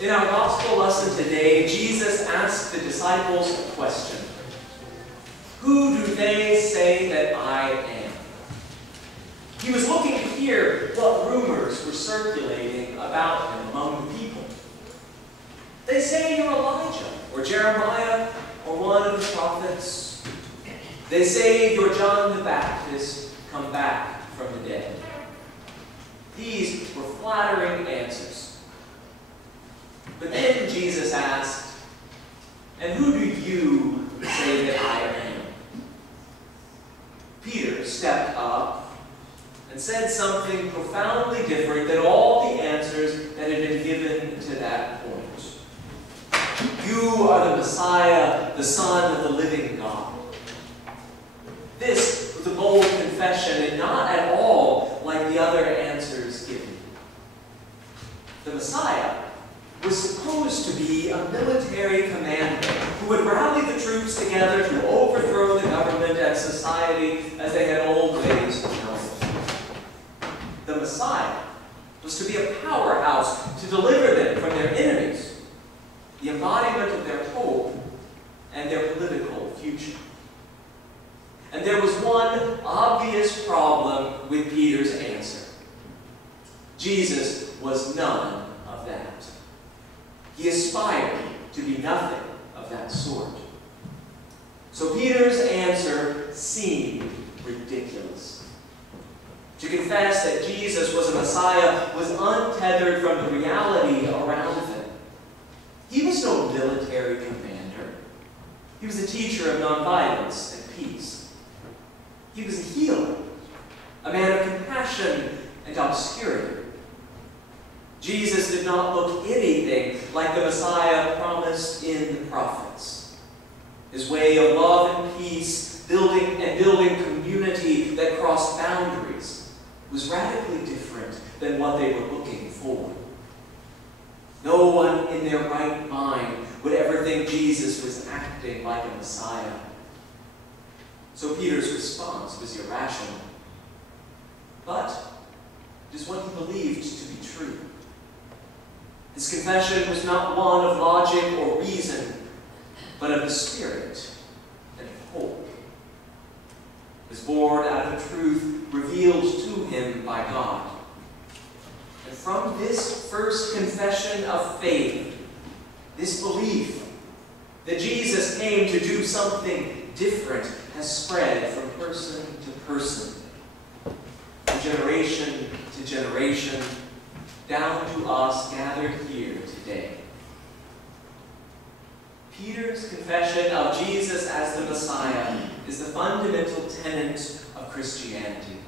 In our gospel lesson today, Jesus asked the disciples a question. Who do they say that I am? He was looking to hear what rumors were circulating about him among the people. They say you're Elijah, or Jeremiah, or one of the prophets. They say you're John the Baptist come back from the dead. These were flattering answers. But then Jesus asked, and who do you say that I am? Peter stepped up and said something profoundly different than all the answers that had been given to that point. You are the Messiah, the Son of the living God. This was a bold confession, and not at all like the other answers given. The Messiah was supposed to be a military commander who would rally the troops together to overthrow the government and society as they had always known it. The Messiah was to be a powerhouse to deliver them from their enemies, the embodiment of their hope and their political future. And there was one obvious problem with Peter's answer. Jesus was none of that. He aspired to be nothing of that sort. So Peter's answer seemed ridiculous. To confess that Jesus was a Messiah was untethered from the reality around him. He was no military commander. He was a teacher of nonviolence and peace. He was a healer, a man of compassion and obscurity. Jesus did not look anything like the Messiah promised in the prophets. His way of love and peace, building community that crossed boundaries, was radically different than what they were looking for. No one in their right mind would ever think Jesus was acting like a Messiah. So Peter's response was irrational. But it is what he believed to be true. His confession was not one of logic or reason, but of the Spirit and of hope. It was born out of truth revealed to him by God. And from this first confession of faith, this belief that Jesus came to do something different has spread from person to person, from generation to generation, down to us gathered here today. Peter's confession of Jesus as the Messiah is the fundamental tenet of Christianity.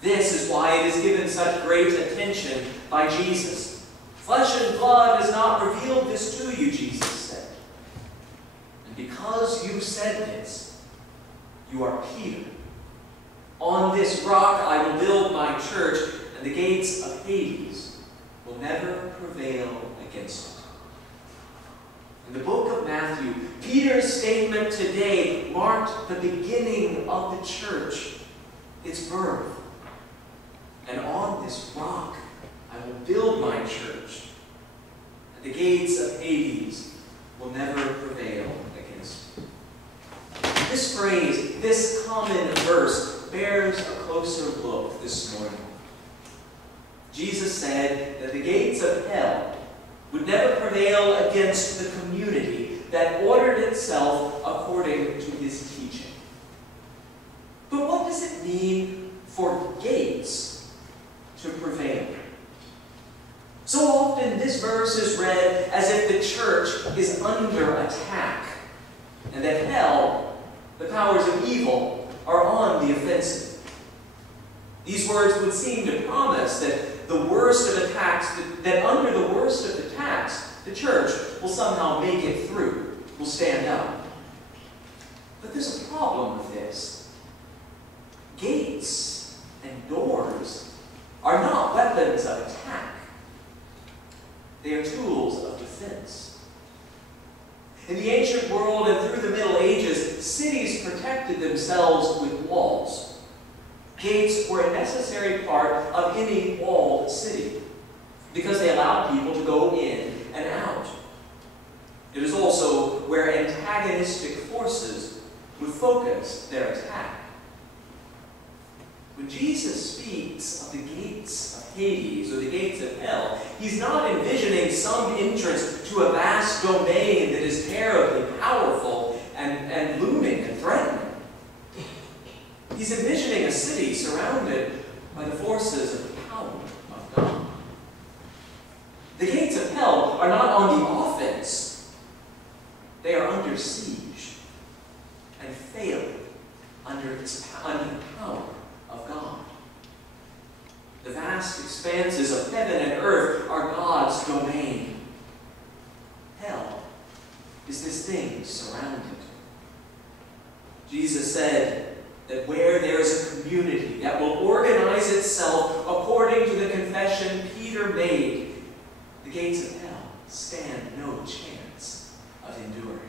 This is why it is given such great attention by Jesus. Flesh and blood has not revealed this to you, Jesus said. And because you said this, you are Peter. On this rock I will build my church, and the gates of Hades will never prevail against it. In the book of Matthew, Peter's statement today marked the beginning of the church, its birth. And on this rock I will build my church, and the gates of Hades will never prevail against it. This phrase, this common verse, bears a closer look this morning. Jesus said that the gates of hell would never prevail against the community that ordered itself according to his teaching. But what does it mean for gates to prevail? So often this verse is read as if the church is under attack, and that hell, the powers of evil, are on the offensive. These words would seem to promise that the worst of attacks, that under the worst of attacks, the church will somehow make it through, will stand up. But there's a problem with this. Gates and doors are not weapons of attack. They are tools of defense. In the ancient world and through the Middle Ages, cities protected themselves with walls. Gates were a necessary part of any walled city because they allowed people to go in antagonistic forces would focus their attack. When Jesus speaks of the gates of Hades or the gates of hell, he's not envisioning some entrance to a vast domain that is terribly powerful and looming and threatening. He's envisioning a city surrounded by the forces of the power of God. The gates of hell are not on the offense. They are under siege and failing under the power of God. The vast expanses of heaven and earth are God's domain. Hell is this thing surrounded. Jesus said that where there is a community that will organize itself according to the confession Peter made, the gates of hell stand no chance of enduring.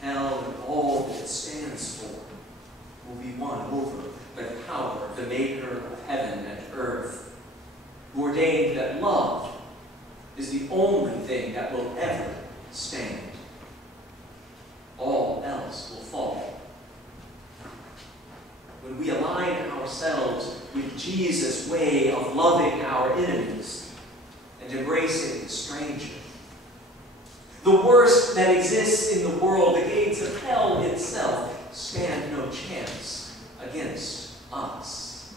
Hell and all that it stands for will be won over by the power of the Maker of heaven and earth, who ordained that love is the only thing that will ever stand. All else will fall. When we align ourselves with Jesus' way of loving our enemies and embracing the stranger, the worst that exists in the world, the gates of hell itself, stand no chance against us.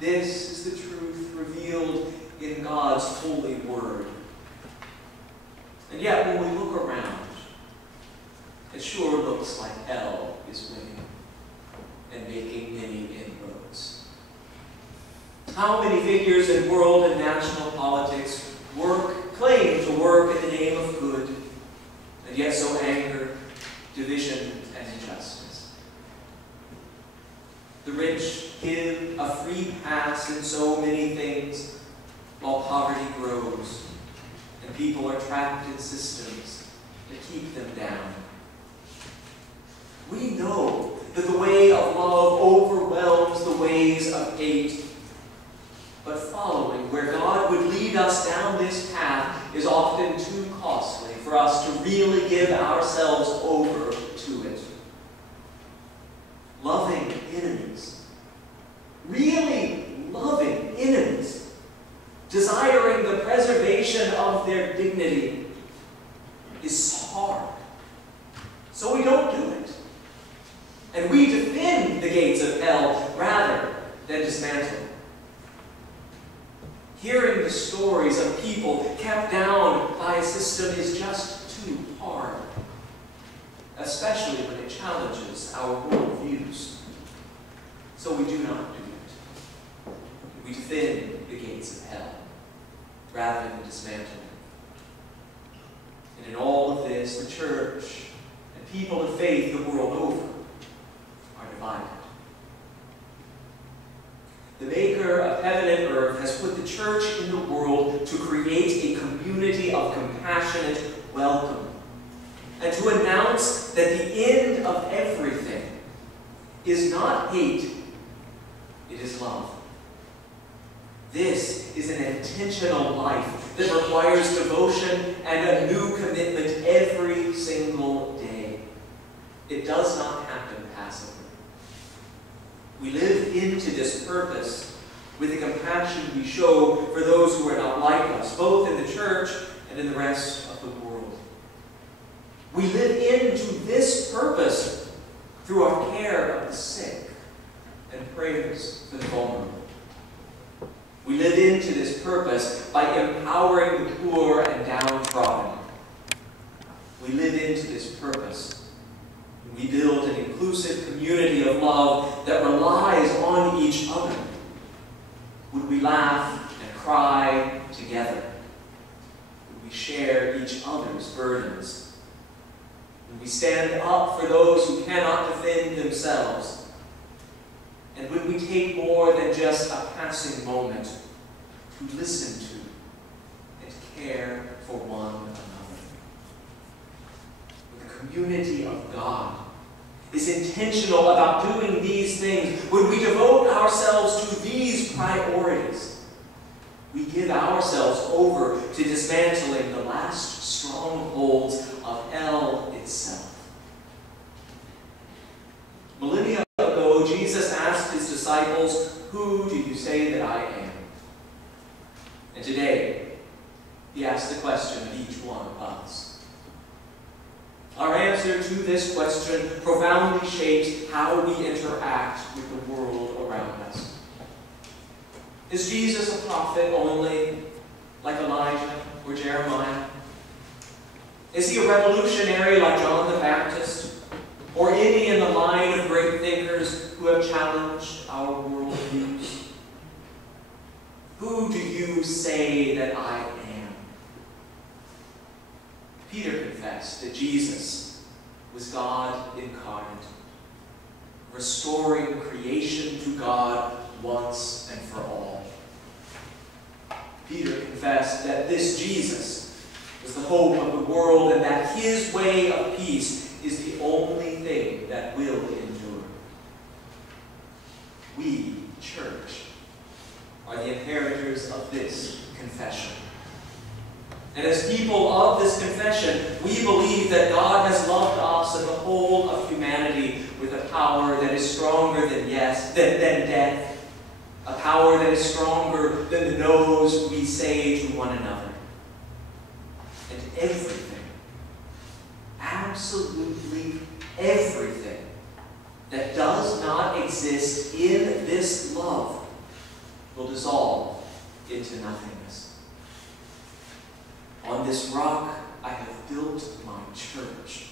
This is the truth revealed in God's holy word. And yet, when we look around, it sure looks like hell is winning and making many inroads. How many figures in world and national politics claim to work in the name of good, and yet so anger, division, and injustice? The rich give a free pass in so many things, while poverty grows, and people are trapped in systems that keep them down. We know that the way of love overwhelms the ways of hate, but following where God would lead us down this path is often too costly for us to really give ourselves over to it. Loving enemies, really loving enemies, desiring the preservation of their dignity, is hard. So we don't do it. And we defend the gates of hell rather than dismantle them. Hearing the stories of people kept down by a system is just too hard, especially when it challenges our worldviews. So we do not do it. We defend the gates of hell rather than dismantle them. And in all of this, the church and people of faith the world over are divided. The Maker of heaven and earth has put the church in the world to create a community of compassionate welcome and to announce that the end of everything is not hate, it is love. This is an intentional life that requires devotion and a new commitment every single day. It does not happen passively. We live into this purpose with the compassion we show for those who are not like us, both in the church and in the rest of the world. We live into this purpose through our care of the sick and prayers for the vulnerable. We live into this purpose by empowering the poor and downtrodden. We live into this purpose. We build an inclusive community of love that relies on each other. Would we laugh and cry together? Would we share each other's burdens? Would we stand up for those who cannot defend themselves? And would we take more than just a passing moment to listen to and care for one another? The community of God is intentional about doing these things. Would we devote ourselves to these priorities? We give ourselves over to dismantling the last strongholds of hell itself. Millennia ago, Jesus asked his disciples, "Who do you say that I am?" And today, he asks the question of each one of us. Our answer to this question profoundly shapes how we interact with the world around us. Is Jesus a prophet only, like Elijah or Jeremiah? Is he a revolutionary like John the Baptist, or any in the line of great thinkers who have challenged our worldviews? Who do you say that I am? Peter confessed that Jesus was God incarnate, restoring creation to God once and for all. Peter confessed that this Jesus was the hope of the world and that his way of peace is the only thing that will endure. We, church, are the inheritors of this confession. And as people of this confession, we believe that God has loved us and the whole of humanity with a power that is stronger than death, a power that is stronger than the no's we say to one another. And everything, absolutely everything, that does not exist in this love will dissolve into nothingness. On this rock I have built my church,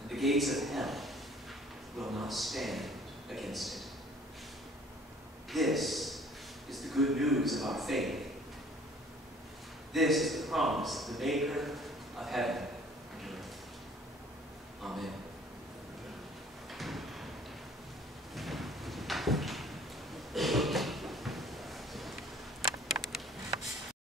and the gates of hell will not stand against it. This is the good news of our faith. This is the promise of the Maker of heaven